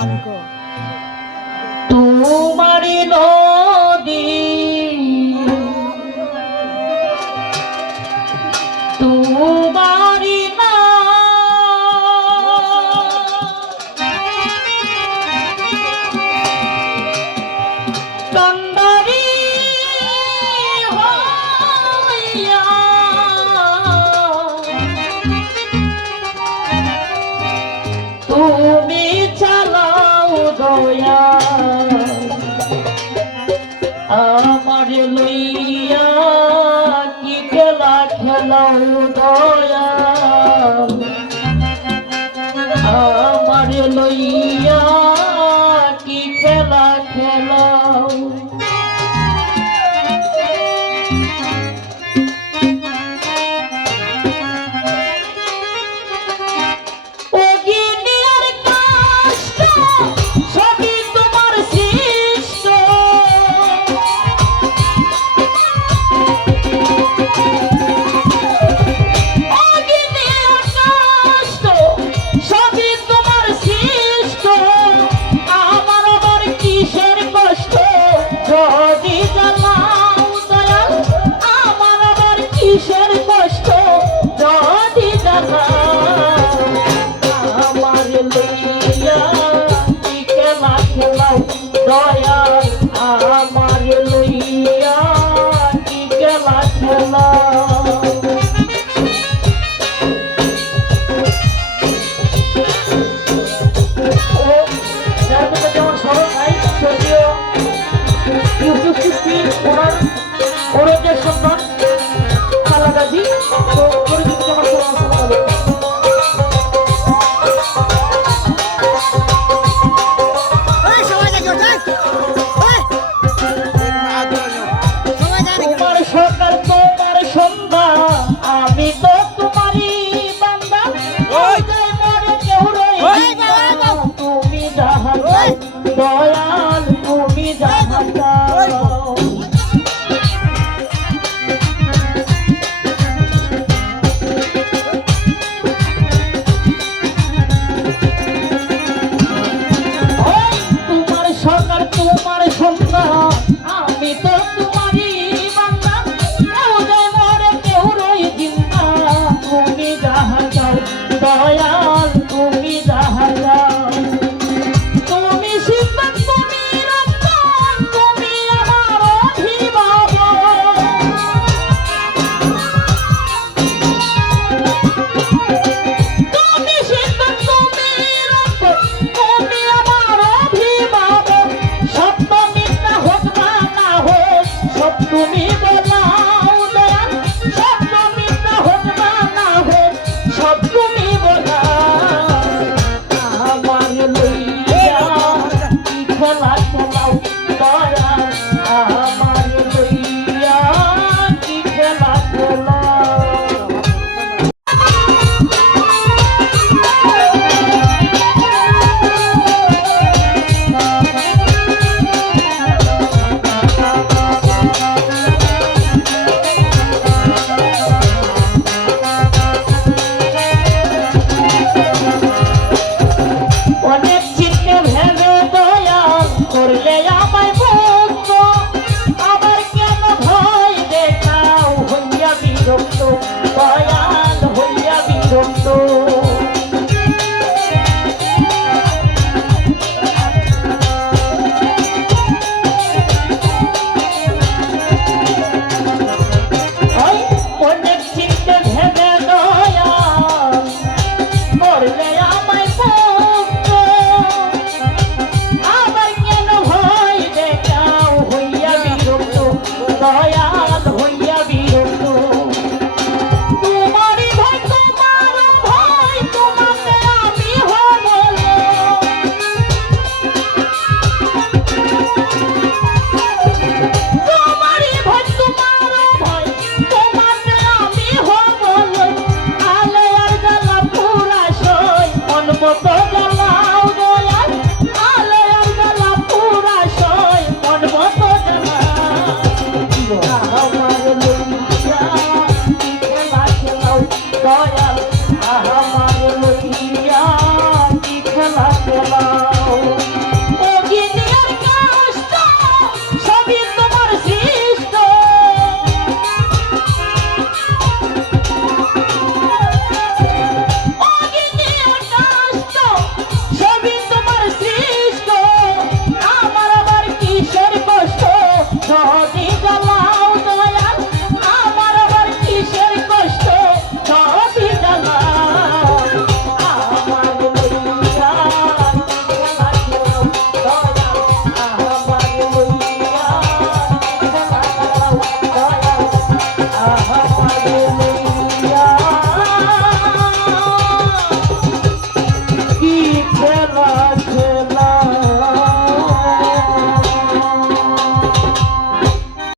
三个 আমার লইয়া কি খেলা খেলাও দয়া আমার লইয়া দয়াল তুমি জানা দাও দয়া আমার por সহজে গেল